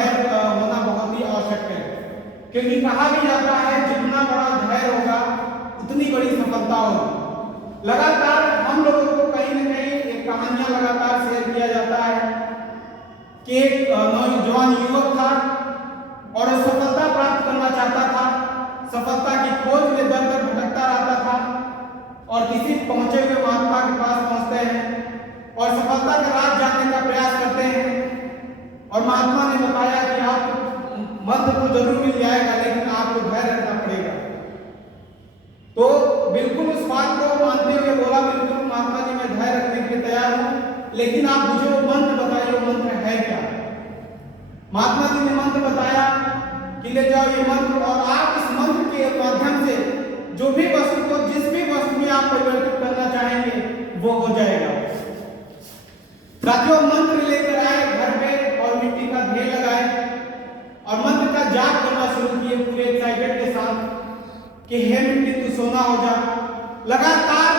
धैर्य होना बहुत ही आवश्यक है, क्योंकि कहा भी जाता है जितना बड़ा धैर्य होगा उतनी बड़ी सफलता होगी। लगातार हम लोगों को कहीं न कहीं एक कहानियां लगातार शेयर किया जाता है कि एक नौजवान युवक था और सफलता प्राप्त करना चाहता था। सफलता की खोज में दर दर भटकता रहता था और किसी पहुंचे हुए महात्मा के पास पहुंचते हैं और सफलता का राज जानने का प्रयास करते हैं। और महात्मा ने बताया कि आप मंत्र तो जरूर मिल जाएगा, लेकिन आपको धैर्य रखना पड़ेगा। तो बिल्कुल उस बात को मानते हुए बोला, बिल्कुल महात्मा जी मैं धैर्य रखने के लिए तैयार हूं, लेकिन आप मुझे वो मंत्र बताइए, वो मंत्र है क्या। महात्मा जी ने मंत्र बताया कि ले जाओ ये मंत्र, और आप इस मंत्र के माध्यम से जो भी वस्तु को जिस भी वस्तु में आप परिवर्तित करना चाहेंगे वो हो जाएगा। साथियों, मंत्र लेकर आए घर पे और मिट्टी का ढेर लगाए और मंत्र का जाप करना शुरू किए पूरे एक्साइटेड के साथ कि हे मिट्टी तू सोना हो जा। लगातार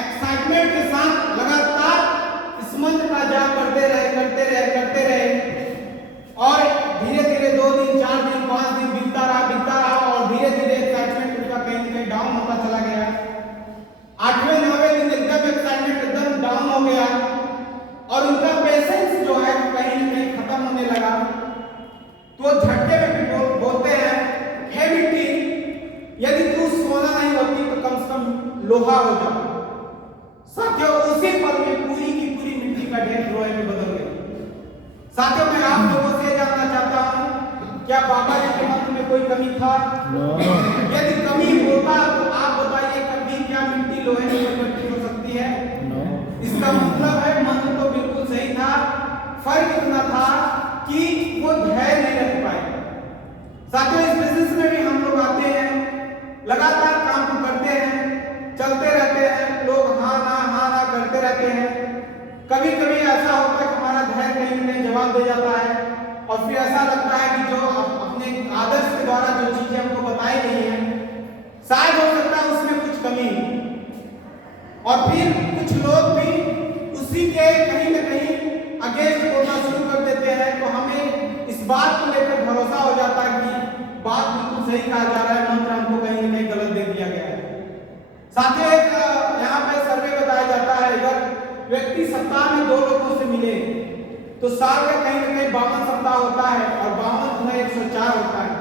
एक्साइटमेंट के साथ लगातार इस मंत्र का जाप करते रहे और धीरे धीरे 2 दिन 4 दिन 5 दिन बीतता रहा और धीरे धीरे एक्साइटमेंट उनका कहीं न कहीं डाउन होता चला गया। 8वें 9वें दिन एकदम एक्साइटमेंट एकदम डाउन हो गया और उनका पेशेंस जो है कहीं न कहीं खत्म होने लगा। तो झटके में भी बोलते हैं, हे मिट्टी यदि तू सोना नहीं होती तो कम से कम लोहा हो जा। साथियों, उसी पल में पूरी की पूरी मिट्टी का ढेर लोहे में बदल गया। साथियों, मैं आप लोगों से जानना चाहता हूं, क्या बाबा जी के मंत्र में कोई कमी था? यदि कमी होता तो आप बताइए, कभी क्या मिट्टी लोहे में परिवर्तित हो सकती है? इसका मतलब है मंत्र तो बिल्कुल सही था, फर्क इतना था कि वो धैर्य नहीं रख पाए। साथियों, इस बिजनेस में भी हम लोग आते हैं, लगातार काम तो करते हैं, चलते रहते हैं, लोग हाँ ना करते रहते हैं। कभी कभी ऐसा होता है कि हमारा धैर्य कहीं न कहीं जवाब दे जाता है और फिर ऐसा लगता है कि जो अपने आदर्श के द्वारा जो चीजें हमको बताई गई हैं शायद हो सकता है उसमें कुछ कमी हो। और फिर कुछ लोग भी उसी के कहीं न कहीं अगेंस्ट बोलना शुरू कर देते हैं, तो हमें इस बात को लेकर भरोसा हो जाता है कि बात बिल्कुल सही कहा जा रहा है, मंत्र हमको कहीं न कहीं गलत दे दिया गया है। साथियों, एक यहाँ पे सर्वे बताया जाता है, अगर व्यक्ति सप्ताह में 2 लोगों से मिले तो साल का कहीं न कहीं 52 सप्ताह होता है और 52 × 104 होता है।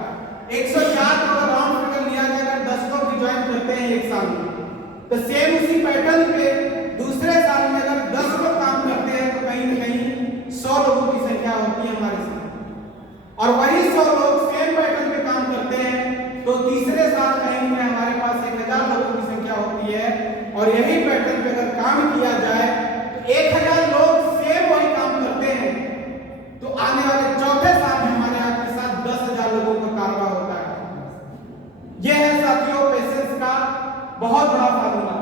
104 को अगर राउंड फिगर लिया जाए, अगर 10 लोग भी ज्वाइन करते हैं एक साल में, तो सेम उसी पैटर्न पे दूसरे साल में अगर 10 लोग काम करते हैं तो कहीं न कहीं 100 लोगों की संख्या होती है हमारे साथ। और वही 100 लोग सेम पैटर्न पे काम करते हैं तो तीसरे साल कहीं में हमारे पास 1000 लोगों की संख्या होती है। और यही पैटर्न पे अगर काम किया जाए तो 1000 लोग सेम वही काम करते हैं, तो आने वाले चौथे साल में हमारे आपके साथ 10,000 लोगों का कारोबार होता है। यह है साथियों पेशेंस का बहुत बड़ा फार्मूला।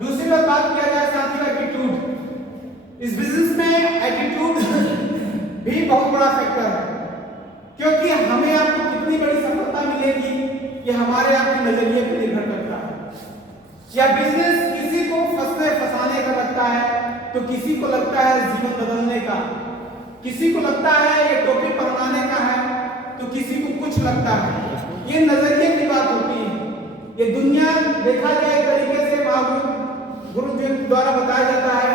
दूसरी बात किया जाए साथियों, एटीट्यूड। इस बिजनेस में एटीट्यूड भी बहुत बड़ा फैक्टर है, क्योंकि हमें आपको कितनी बड़ी सफलता मिलेगी ये हमारे आपके नजरिए पर निर्भर करता है। या बिजनेस किसी को फंसाने का लगता है तो किसी को लगता है जीवन बदलने का, किसी को लगता है ये टोपी पहनाने का है तो किसी को कुछ लगता है। ये नजरिए की बात होती है। ये दुनिया देखा जाए तरीके से गुरु जी द्वारा बताया जाता है